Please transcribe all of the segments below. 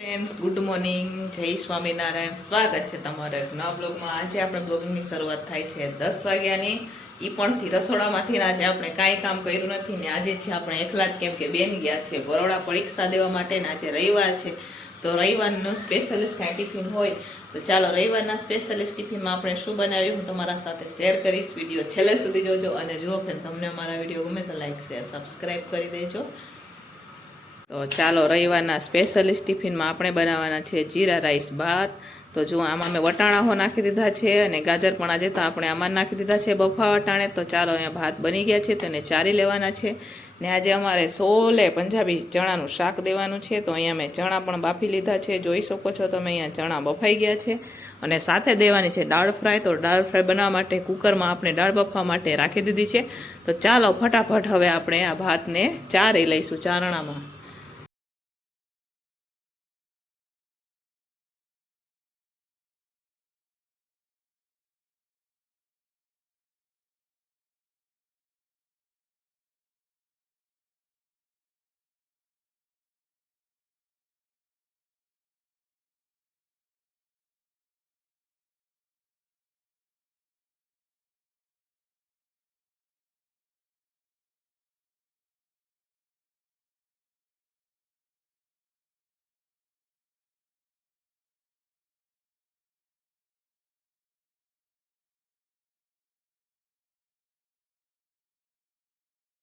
Friends good morning, જય સ્વામિનારાયણ. સ્વાગત છે તમારા એક નવા બ્લોગમાં. આજે આપણે બ્લોગિંગની શરૂઆત થાય છે 10 વાગ્યાની, એ પણથી રસોડામાંથી. આજે આપણે કાંઈ કામ કર્યું નથી ને આજે છે આપણે એકલા જ, કેમ કે બેન ગયા છે બરોડા પરીક્ષા દેવા માટે ને આજે રવિવાર છે. તો રવિવારનું સ્પેશિયલિસ્ટ કાંઈ ટિફિન હોય તો ચાલો રવિવારના સ્પેશિયલિસ્ટ ટિફિનમાં આપણે શું બનાવ્યું હું તમારા સાથે શેર કરીશ. વિડીયો છેલ્લે સુધી જોજો અને જુઓ ફ્રેન્ડ, તમને અમારા વિડીયો ગમે તો લાઈક શેર સબસ્ક્રાઈબ કરી દેજો. તો ચાલો રવિવારના સ્પેશિયલિસ્ટ ટિફિનમાં આપણે બનાવવાના છે જીરા રાઈસ ભાત. તો જો આમાં મેં વટાણાઓ નાખી દીધા છે અને ગાજર પણ આજે તો આપણે આમાં નાખી દીધા છે બફા વટાણે. તો ચાલો અહીંયા ભાત બની ગયા છે તો એને ચારી લેવાના છે. ને આજે અમારે સોલે પંજાબી ચણાનું શાક દેવાનું છે. તો અહીંયા મેં ચણા પણ બાફી લીધા છે, જોઈ શકો છો તમે. અહીંયા ચણા બફાઈ ગયા છે અને સાથે દેવાની છે દાળ ફ્રાય. તો દાળ ફ્રાય બનાવવા માટે કુકરમાં આપણે દાળ બફવા માટે રાખી દીધી છે. તો ચાલો ફટાફટ હવે આપણે આ ભાતને ચારી લઈશું ચારણામાં.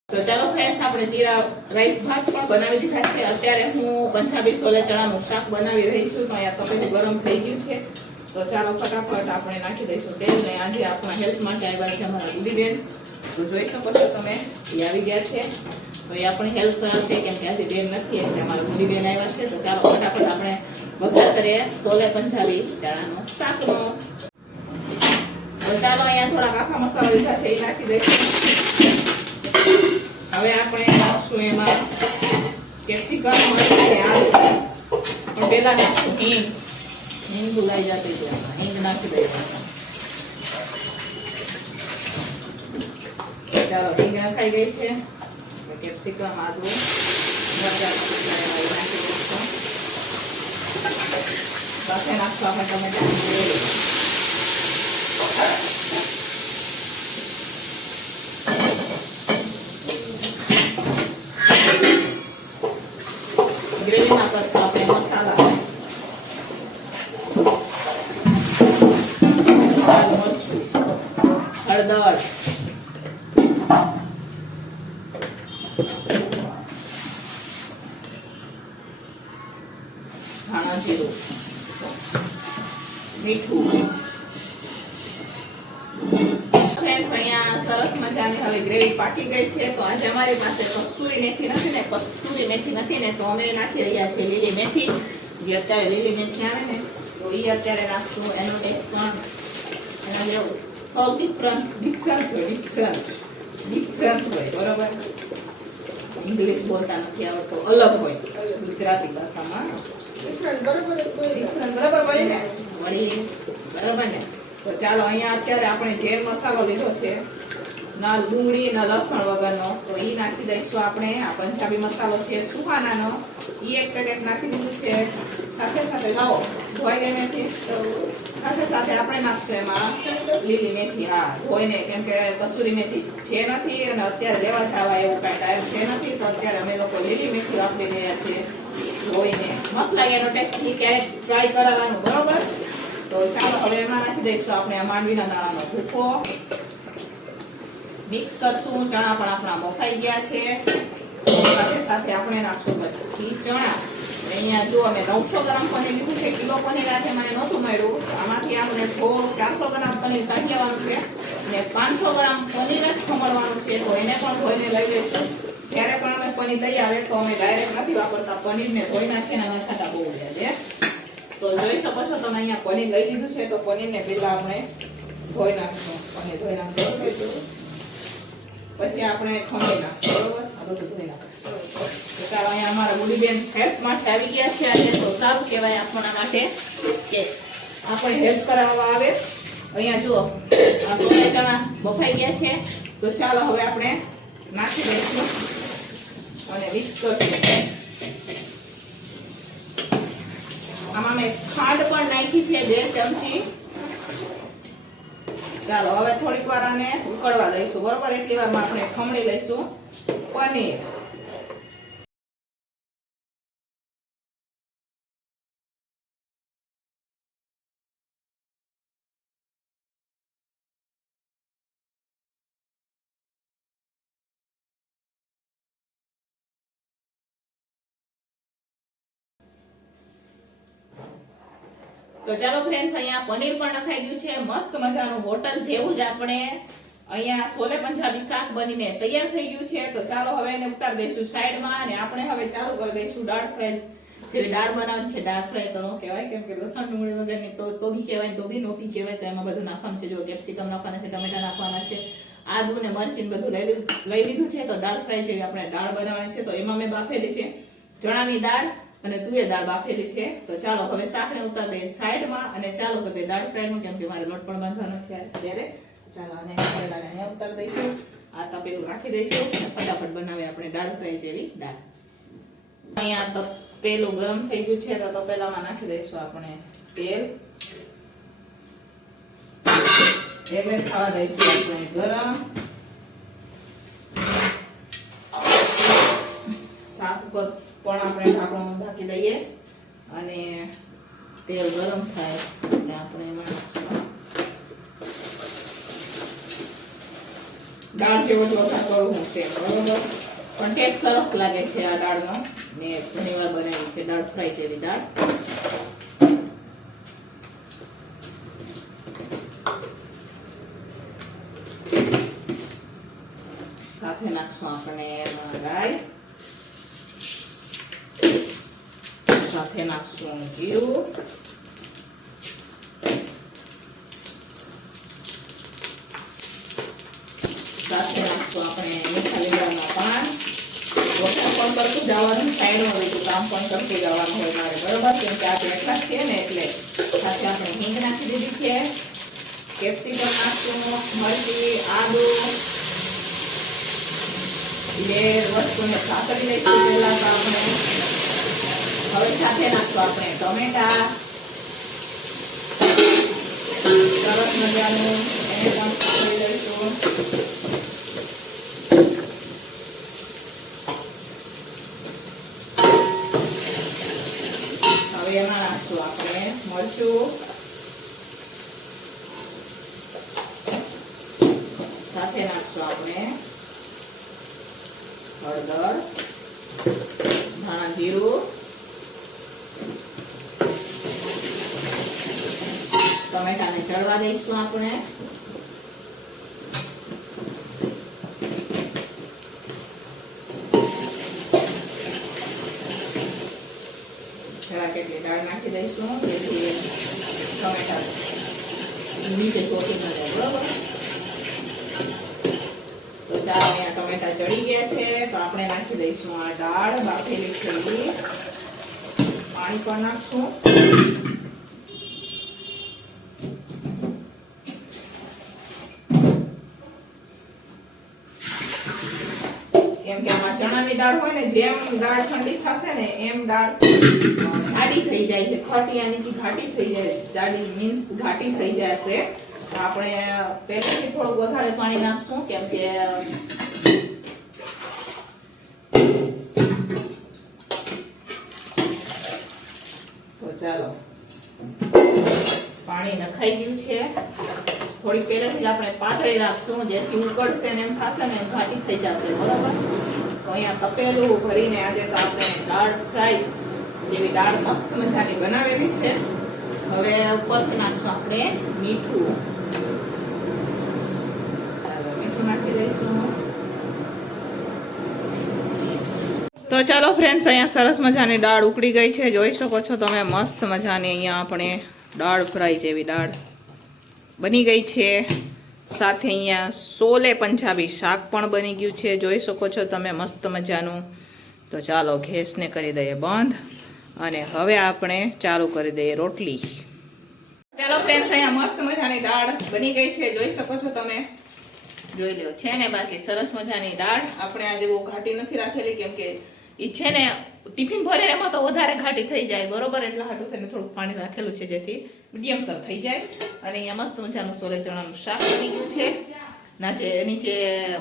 તો ચાલો ફ્રેન્ડ્સ, આપણે જીરા રાઈસ ભાત પણ બનાવી દીધા છે. અત્યારે હું પંજાબી સોલે ચણાનું શાક બનાવી રહી છું. તો અહીંયા તપેલું ગરમ થઈ ગયું છે. તો ચાલો ફટાફટ આપણે નાખી દઈશું તેલ. ને આજે આપણા હેલ્થ માટે આવ્યા છે અમારા ગુડીબેન. તો જોઈ શકો છો તમે, એ આવી ગયા છે. તો એ આપણી હેલ્પ કરાવશે, કેમ કે આજે બેન નથી એટલે અમારા ગુડીબેન આવ્યા છે. તો ચાલો ફટાફટ આપણે વઘાર કરીએ સોલે પંજાબી ચણાનું શાકનો. તો ચાલો અહીંયા થોડાક આખા મસાલા લીધા છે, એ નાખી દઈશું. હવે આપણે નાખશું એમાં કેપ્સિકમ, મરચાં, આદુ. પણ પહેલા નાખશું હિંગ ભૂલાઈ જતી છે, હિંગ નાખી દઈએ. ચાલો હિંગ નાખાઈ ગઈ છે. કેપ્સિકમ, આદુ, મરચાં નાખી દઈશું. સાથે નાખશું આપણે ટમેટા. ગ્રેવીમાં કરતા આપણે મસાલા, લાલ મરચું, હળદર, ધાણા જીરું, મીઠું. ફ્રેન્ડ્સ, અહીંયા સરસ મજાની હવે ગ્રેવી પાકી ગઈ છે. તો આજે અમારી પાસે કસ્તુરી મેથી નથી ને તો અમે નાખી રહ્યા છીએ લીલી મેથી. જે અત્યારે લીલી મેથી આવે ને તો એ અત્યારે નાખશું. એનો ટેસ્ટ પણ એના જેવું થોડું ડિફરન્સ હોય. બરોબર, ઇંગ્લિશ બોલતા નથી આવડતો, અલગ હોય ગુજરાતી ભાષામાં. બરાબર બોલે ને વળી, બરાબર ને. તો ચાલો અહીંયા અત્યારે આપણે જે મસાલો લીધો છે, ના ડુંગળી ના લસણ વગરનો, તો એ નાખી દઈશું આપણે. આ પંજાબી મસાલો છે સુહાનાનો, એ એક પેકેટ નાખી દીધું છે. સાથે સાથે લાવો ધોઈને મેથી, તો સાથે સાથે આપણે નાખશું એમાં લીલી મેથી. હા, ધોઈને, કેમ કે કસૂરી મેથી છે નથી અને અત્યારે લેવા જવા એવું કાંઈ ટાઈમ છે નથી. તો અત્યારે અમે લોકો લીલી મેથી વાપરી રહ્યા છીએ ધોઈને. મસ્ત લાગે એનો ટેસ્ટ, ક્યારેક ટ્રાય કરાવવાનું. બરોબર, તો ચાલો હવે એમાં નાખી દઈશું આપણે આ માંડવીના દાણાનો ભૂકો. મિક્સ કરશું. ચણા પણ આપણા બફાઈ ગયા છે. સાથે સાથે આપણે નાખશું પછી ચણા. અહીંયા જો અમે 900 ગ્રામ પનીર લીધું છે. કિલો પનીર આજે મને નહોતું મળ્યું. આમાંથી આપણે 400 ગ્રામ પનીર કાઢી લેવાનું છે અને 500 ગ્રામ પનીર જ ખમણવાનું છે. તો એને પણ ધોઈને લઈ લઈશું. જ્યારે પણ અમે પનીર લઈ આવે તો અમે ડાયરેક્ટ નથી વાપરતા, પનીરને ધોઈ નાખીને નાખાતા બહુ છે. તો જોઈ શકો છો તમે, અહીંયા પનીર લઈ લીધું છે. તો પનીરને પહેલા આપણે ધોઈ નાખશું. પનીર ધોઈ નાખશું, પછી આપણે ખમણી નાખશું. બરોબર, આ બધું ધોઈ નાખશું. તો ચાલો, અહીંયા અમારા ગુડીબેન હેલ્પ માટે આવી ગયા છે આજે. તો સારું કહેવાય આપણા માટે કે આપણે હેલ્પ કરાવવા આવે. અહીંયા જુઓ, આ સોને ચણા બફાઈ ગયા છે. તો ચાલો હવે આપણે નાખી દઈશું અને મિક્સ કરશું. આમાં મેં ખાંડ પણ નાખી છે 2 ચમચી. ચાલો હવે થોડીક વાર આને ઉકળવા દઈશું, બરોબર. એટલી વારમાં આપણે ખમણી લઈશું પનીર. તો ચાલો ફ્રેન્ડ્સ, અહીંયા પનીર પણ નખાઈ ગયું છે. મસ્ત મજાનું હોટલ જેવું જ આપણે અહીંયા સોલે પંજાબી શાક બનીને તૈયાર થઈ ગયું છે. તો ચાલો હવે એને ઉતાર દઈશું સાઈડમાં અને આપણે હવે ચાલુ કરી દઈશું દાળ ફ્રાય. જેવી દાળ બનાવવાની છે, દાળ ફ્રાય તો કહેવાય, કેમ કે લસણ ડુંગળી વગરની તો બી કહેવાય, તો બી નોતી કહેવાય. તો એમાં બધું નાખવાનું છે. જો કેપ્સિકમ નાખવાના છે, ટમેટા નાખવાના છે, આદુ ને મરચી બધું લઈ લીધું છે. તો દાળ ફ્રાય જેવી આપણે દાળ બનાવવાની છે. તો એમાં મેં બાફેલી છે ચણાની દાળ અને તુવેર દાળ બાફેલી છે. તો ચાલો હવે શાકને ઉતાર દઈએ સાઈડમાં અને ચાલો કરી દઈએ દાળ ફ્રાયનું, કેમ કે મારે લોટ પણ બાંધવાનો છે ત્યારે. ચાલો આને અહીંયા ઉતાર દઈશું, આ તપેલું રાખી દઈશું, ફટાફટ બનાવીએ આપણે દાળ ફ્રાય જેવી દાળ. અહીંયા તપેલું ગરમ થઈ ગયું છે. તો તપેલામાં નાખી દઈશું આપણે તેલ. એટલે ખાવા દઈશું આપણે ગરમ. શાક ઉપર પણ આપણે ઢાંકણું ઢાંકી દઈએ અને તેલ ગરમ થાય એટલે આપણે એમાં દાળ જેવો જ વઘાર કરવું છે, બરોબર. પણ ટેસ્ટ સરસ લાગે છે આ દાળનો. મેં ઘણી વાર બનાવી છે દાળ ફ્રાય જેવી દાળ. સાથે નાખશું આપણે રાઈ, સાથે નાખશું જીરું, સાથે નાખશું આપણે મીઠા લીમડાના પાન. વઘાર પણ કરતું જવાનું, સાઈડમાં બીજું કામ પણ કરતું જવાનું હોય મારે, બરોબર. કેમ કે આપણે એટલા જ છીએ ને એટલે. સાથે આપણે હિંગ નાખી દીધી છે, કેપ્સિકમ નાખશું, મરચી, આદુ, બે વસ્તુને સાતળી લઈશું પહેલા તો આપણે. હવે સાથે નાખશું આપણે ટમેટા, સરસ મજાનું એને પણ સાતળી લઈશું. હવે એમાં નાખશું આપણે મરચું, સાથે નાખશું આપણે હળદર, ધાણા જીરું, ટમેટાને ચડવા દઈશું આપણે. કેટલી દાળ નાખી દઈશું જેથી ટમેટા નીચે ચોટી ન જાય, બરોબર. તો ચાલો અહીંયા ટમેટા ચડી ગયા છે. તો આપણે નાખી દઈશું આ દાળ બાફેલી છે, પાણી પણ નાખશું. કેમ કે આમાં ચણાની દાળ હોય ને, જેમ દાળ ઠંડી થશે ને એમ દાળ જાડી થઈ જાય છે, ખટી યાની કે ઘાટી થઈ જાય. જાડી મીન્સ ઘાટી થઈ જશે. આપણે પહેલેથી થોડુંક વધારે પાણી નાખશું, કેમ કે તો ચાલો પાણી નખાઈ ગયું છે. થોડી પહેલેથી જ આપણે પાતળી રાખશું, જેથી ઉકળશે ને એમ થશે ને એમ ઘાટી થઈ જશે, બરોબર. તો અહીંયા તપેલું ભરીને આજે તો આપણે દાળ ફ્રાય જેવી દાળ મસ્ત મજાની બનાવેલી છે. હવે ઉપરથી નાખશું આપણે મીઠું. ચાલો મીઠું નાખી દઈશું. તો ચાલો ફ્રેન્ડ્સ, અહીંયા સરસ મજાની દાળ ઉકળી ગઈ છે, જોઈ શકો છો તમે. મસ્ત મજાની અહીંયા આપણે દાળ ફ્રાય જેવી દાળ બની ગઈ છે. સાથે અહીંયા સોલે પંજાબી શાક પણ બની ગયું છે, જોઈ શકો છો તમે, મસ્ત મજાનું. તો ચાલો ગેસને કરી દઈએ બંધ અને હવે આપણે ચાલુ કરી દઈએ રોટલી. ચાલો ફ્રેન્ડ્સ, અહીંયા મસ્ત મજાની દાળ બની ગઈ છે, જોઈ શકો છો તમે. જોઈ લો છે ને, બાકી સરસ મજાની દાળ. આપણે આજે બહુ ઘાટી નથી રાખેલી, કેમ કે એ છે ને ટિફિન ભરે એમાં તો વધારે ઘાટી થઈ જાય બરોબર, એટલે હાટું થઈને થોડુંક પાણી રાખેલું છે જેથી મીડિયમ સર થઈ જાય. અને અહીંયા મસ્ત મજાનું સોલે ચણાનું શાક બની ગયું છે. નીચે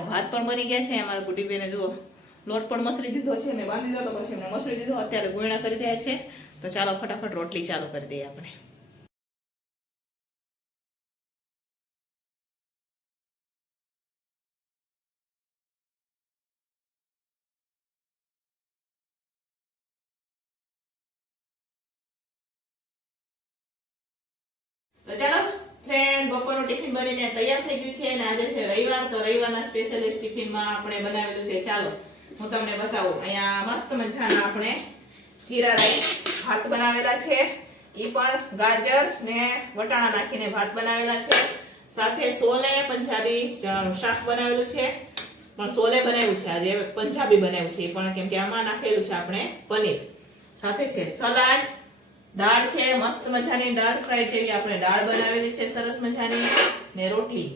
ભાત પણ બની ગયા છે. અમારા બુટીબેને જુઓ લોટ પણ મસળી દીધો છે, મેં બાંધી દીધો તો પછી એમને મસળી દીધો, અત્યારે ગુયણા કરી રહ્યા છે. તો ચાલો ફટાફટ રોટલી ચાલુ કરી દઈએ આપણે. તો ચાલો ફ્રેન્ડ, બપોરનું ટિફિન બનીને તૈયાર થઈ ગયું છે અને આજે છે રવિવાર. તો રવિવારના સ્પેશિયલિસ્ટ ટિફિનમાં આપણે બનાવેલું છે. ચાલો હું તમને બતાવું. અહીંયા મસ્ત મજાના આપણે જીરા રાઈસ ભાત બનાવેલા છે. એ પણ ગાજર ને વટાણા નાખીને ભાત બનાવેલા છે. સાથે સોલે પંજાબી ચણાનું શાક બનાવેલું છે. પણ સોલે બનાવ્યું છે આજે, પંજાબી બનાવ્યું છે પણ કેમ કે આમાં નાખેલું છે આપણે પનીર. સાથે છે સલાડ, દાળ છે મસ્ત મજાની દાળ ફ્રાય જેવી આપણે દાળ બનાવેલી છે સરસ મજાની, ને રોટલી.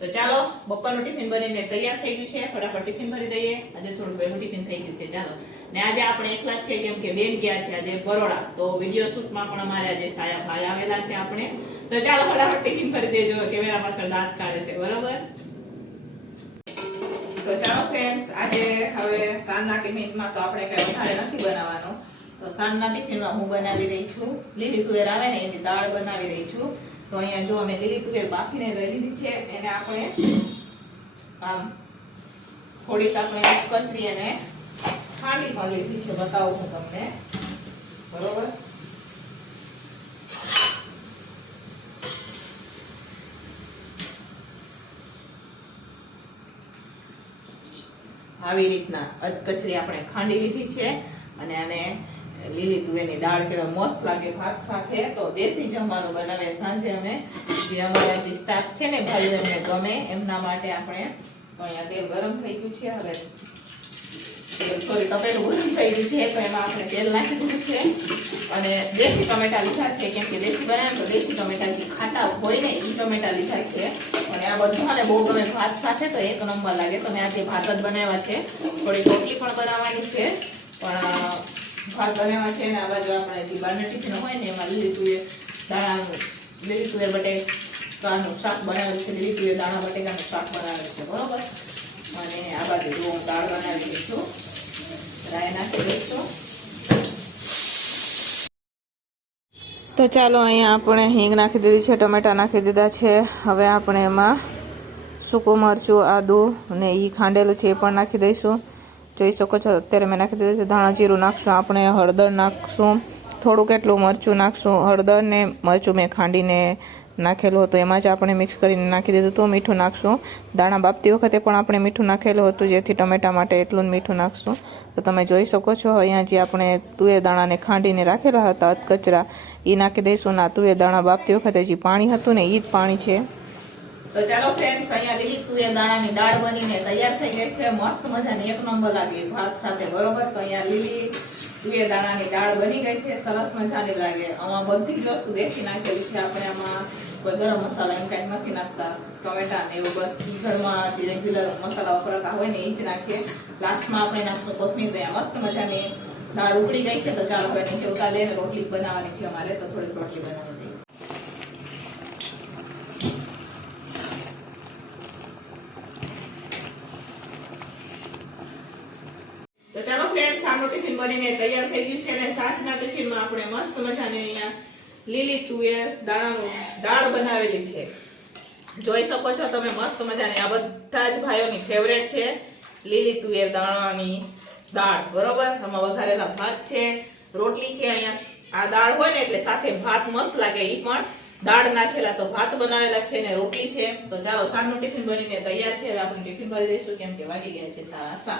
તો ચાલો બપોરનું ટિફિન બનીને તૈયાર થઈ ગયું છે. ફટાફટ ટિફિન ભરી દઈએ. આજે થોડું વહેલું ટિફિન થઈ ગયું છે. ચાલો, ને આજે આપણે એકલા જ છે કેમ કે બેન ગયા છે આજે બરોડા. તો વિડીયો શૂટમાં પણ અમારે આજે સાયા ભાઈ આવેલા છે આપણે. તો ચાલો ફટાફટ ટિફિન ભરી દેજો. કેમેરા પાછળ દાંત કાઢે છે બરોબર. તો ચાલો ફ્રેન્ડ્સ, આજે હવે સાંજના ટિફિનમાં તો આપણે કઈ વધારે નથી બનાવવાનું. તો સાંજના ટિફિનમાં હું બનાવી રહી છું લીલી તુવેર આવે ને એની દાળ બનાવી રહી છું. તો અહીંયા જો અમે લીલી તુવેર બાફીને લઈ લીધી છે. એને આપણે આમ થોડીક આપણે કચરી અને ખાંડી પણ લીધી છે. બતાવું હું તમને બરોબર. આવી રીતના કચરી આપણે ખાંડી લીધી છે અને આને લીલી તુવેરની દાળ કેવા મસ્ત લાગે ભાત સાથે. તો દેશી જમવાનું બનાવે સાંજે અમે, જે અમારા જે સ્ટાફ છે ને ભાઈ એમને ગમે એમના માટે આપણે. તો અહીંયા તેલ ગરમ થઈ ગયું છે. હવે તપેલું ગરમ થઈ ગયું છે તો એમાં આપણે તેલ નાખી દીધું છે અને દેશી ટમેટા લીધા છે. કેમ કે દેશી બનાવે તો દેશી ટમેટા જે ખાટા હોય ને એ ટમેટા લીધા છે. અને આ બધાને બહુ ગમે ભાત સાથે, તો એક નંબર લાગે. તો મેં આજે ભાત જ બનાવ્યા છે. થોડી રોટલી પણ બનાવવાની છે, પણ ભાત બનાવવા છે. ને આ બાજુ આપણે જે બારના ટિફિન હોય ને એમાં લીલી તુવેર બટેકાનું શાક બનાવેલું છે. લીલી તુવેર દાણા બટેકાનું શાક બનાવેલું છે બરોબર. અને આ બાજુ જો હું દાળ બનાવી દઈશું, રાઈ નાખી દઈશું. તો ચાલો અહીંયા આપણે હિંગ નાખી દીધી છે, ટમેટા નાખી દીધા છે. હવે આપણે એમાં સૂકું મરચું, આદું ને એ ખાંડેલું છે એ પણ નાખી દઈશું. જોઈ શકો છો અત્યારે મેં નાખી દીધું છે. ધાણા જીરું નાખશું આપણે, હળદર નાખશું, થોડુંક એટલું મરચું નાખશું. હળદર ને મરચું મેં ખાંડીને નાખેલું હતું એમાં જ આપણે મિક્સ કરીને નાખી દીધું હતું. મીઠું નાખશું. દાણા બાફતી વખતે પણ આપણે મીઠું નાખેલું હતું, જેથી ટમેટા માટે એટલું જ મીઠું નાખશું. તો તમે જોઈ શકો છો અહીંયા જે આપણે તુવેર દાણાને ખાંડીને રાખેલા હતા કચરા એ નાખી દઈશું. ના તુવેર દાણા બાફતી વખતે જે પાણી હતું ને એ જ પાણી છે. તો ચાલો ફ્રેન્ડ્સ, અહીંયા લીલી તુવેર દાણાની દાળ બનીને તૈયાર થઈ ગઈ છે. મસ્ત મજાની એક નંબર લાગે ભાત સાથે બરોબર. તો અહીંયા લીલી તુવેર દાણાની દાળ બની ગઈ છે, સરસ મજાની લાગે. આમાં બધી જ વસ્તુ દેશી નાખેલી છે આપણે. આમાં કોઈ ગરમ મસાલા એમ કાંઈ નથી નાખતા, ટમેટા ને એવું બસ જે ઘરમાં જે રેગ્યુલર મસાલા વપરાતા હોય ને એ જ નાખીએ. લાસ્ટમાં આપણે નાખશું કોથમીર. તો મસ્ત મજાની દાળ ઉકળી ગઈ છે. તો ચાલો હવે નીચે ઉતારી લઈને રોટલી બનાવવાની છે અમારે. તો થોડીક રોટલી બનાવી દઈએ. તો ચાલો ફ્રેન્ડ્સ, આપણું ટિફિન બનીને તૈયાર થઈ ગયું છે. અને સાંજના ટિફિનમાં આપણે મસ્ત મજાની અહીંયા લીલી તુવેર દાણાનું દાળ બનાવેલી છે. જોઈ શકો છો તમે મસ્ત મજાની. આ બધા જ ભાઈઓની ફેવરેટ છે લીલી તુવેર દાણાની દાળ બરોબર. આમાં વઘારેલા ભાત છે, રોટલી છે. અહીંયા આ દાળ હોય ને એટલે સાથે ભાત મસ્ત લાગે. એ પણ દાળ નાખેલા તો ભાત બનાવેલા છે ને રોટલી છે. તો ચાલો સાંજનું ટિફિન બનીને તૈયાર છે. હવે આપણે ટિફિન ભરી દઈશું કેમ કે વાગી ગયા છે 7:30.